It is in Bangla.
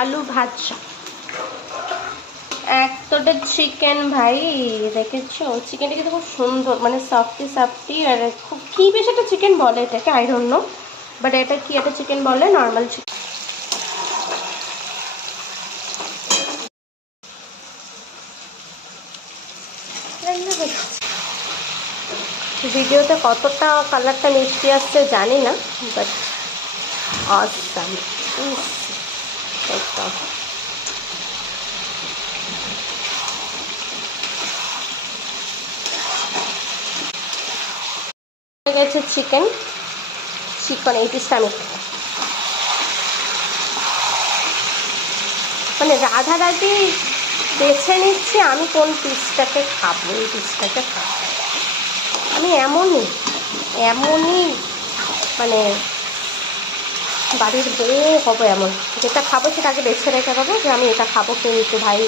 আলু ভাজা, একটা চিকেন। ভাই দেখেছো চিকেনটা কিন্তু খুব সুন্দর, মানে সফটি সফটি, আর খুব কি বেশ একটা চিকেন বলে এটাকে, আই ডোন্ট নো, বাট এটা কি একটা চিকেন বলে, নর্মাল চিকেন। ভিডিওতে কতটা কালারটা মিষ্টি আসছে জানি না, বাট অসাম। একদম হয়ে গেছে চিকেন। চিকেন এই পিসটা আমি মানে রাধারাধি বেছে নিচ্ছি আমি কোন পিসটাকে খাবো, এই পিসটাকে খাবো আমি। এমনই এমনই মানে বাড়ির বউ হবো, এমন যেটা খাবো সেটা আগে বেছে রেখে দেবো যে আমি এটা খাবো, কিন্তু ভাই